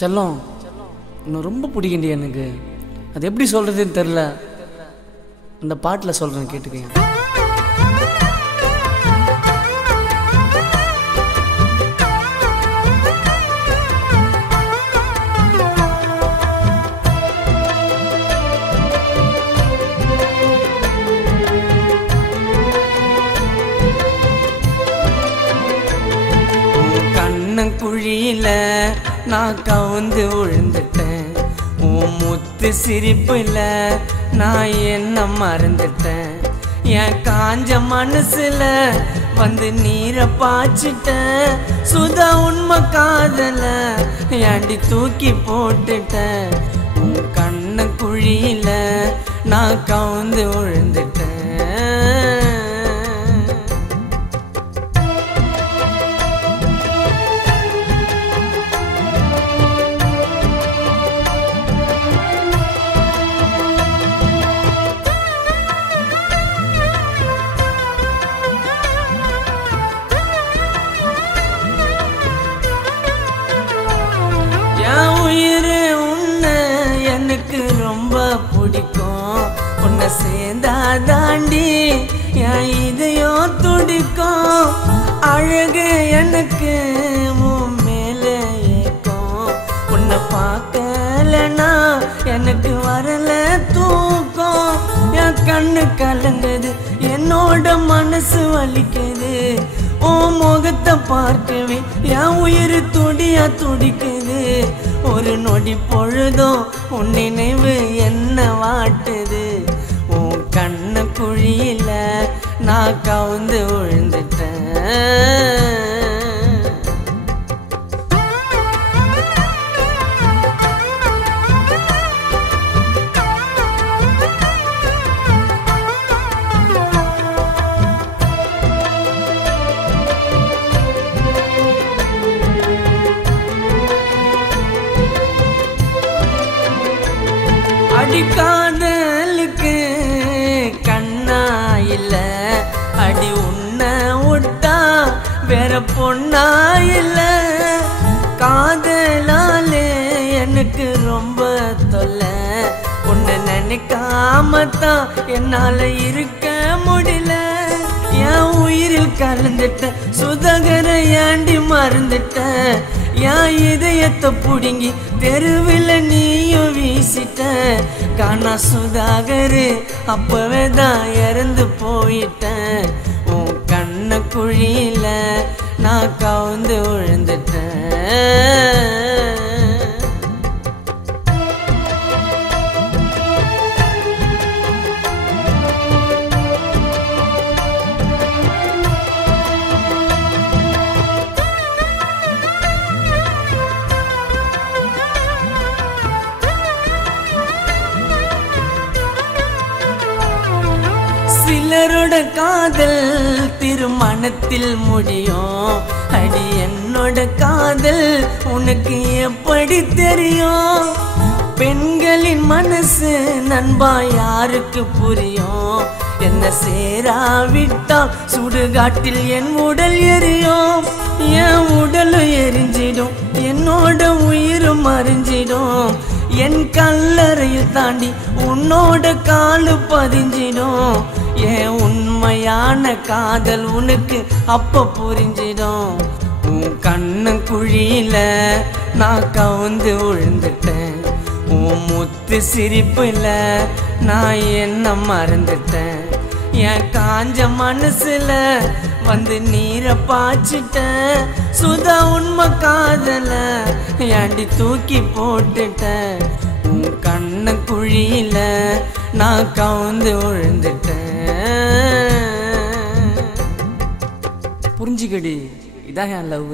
செல்லம் இன்னும் ரொம்ப பிடிக்கிண்டி எனக்கு. அது எப்படி சொல்கிறதுன்னு தெரில. இந்த பாட்டில் சொல்கிறேன், கேட்டுக்கங்க. குழியில நான் கவுந்து விழுந்துட்டேன். உன் முத்து சிரிப்புல நான் என்ன மறந்துட்டேன். என் காஞ்ச மனசுல வந்து நீரை பாய்ச்சிட்டேன். சுதா உண்மை காதல ஏண்டி தூக்கி போட்டுட்டேன். உன் கண்ண குழியில நான் கவுந்து விழுந்துட்டேன். எனக்கு ரொம்ப பிடிக்கும். உன்னை சேர்ந்தா தாண்டி என் இதயம் துடிக்கும். அழகு எனக்கு உன் மேல ஏக்கும். உன்னை பார்க்கலனா எனக்கு வரல தூக்கம். என் கண்ணு கலங்குது, என்னோட மனசு வலிக்குது. உன் முகத்தை பார்க்கவே என் உயிர் துடியா துடிக்குது. ஒரு நொடி பொழுதும் உன் நினைவு என்ன வாட்டுது. உன் கண்ண குழியில நான் கவுந்து விழுந்துட்டேன். அடி காதலுக்கு கண்ணா இல்ல, அடி உன்னை விட்டா வேற பொண்ணா இல்ல. காதலாலே எனக்கு ரொம்ப தொல்லை. உன்னை நினைக்காமத்தான் என்னால இருக்க முடியல. என் உயிரில் கலந்துட்ட சுதாகர ஏண்டி மறந்துட்ட. என் இதயத்தை புடுங்கி தெருவில் நீயும் வீசிட்ட. காணா சுதாகரு அப்பவே தான் இறந்து போயிட்டேன். உன் கண்ண குழியில நான் கவுந்து விழுந்துட்டேன். சிலரோட காதல் திருமணத்தில் முடியும். அடி என்னோட காதல் உனக்கு எப்படி தெரியும்? பெண்களின் மனசு நண்பா யாருக்கு புரியும்? என்ன சேராவிட்டால் சுடுகாட்டில் என் உடல் எரியும். என் உடலும் எரிஞ்சிடும், என்னோட உயிரும் மறைஞ்சிடும். என் கல்லறையில் தாண்டி உன்னோட காலு பதிஞ்சிடும். என் உண்மையான காதல் உனக்கு அப்ப புரிஞ்சிடும். உன் கண்ண குழியில நான் கவுந்து விழுந்துட்டேன். உன் முத்து சிரிப்புல நான் என்ன மறந்துட்டேன். என் காஞ்ச மனசுல வந்து நீரை பாய்ச்சிட்டேன். சுதா உண்மை காதல ஏண்டி தூக்கி போட்டுட்டேன். உன் கண்ண குழியில நான் கவுந்து விழுந்துட்டேன். புரிஞ்சுக்கடி, இதான் என் லவ்.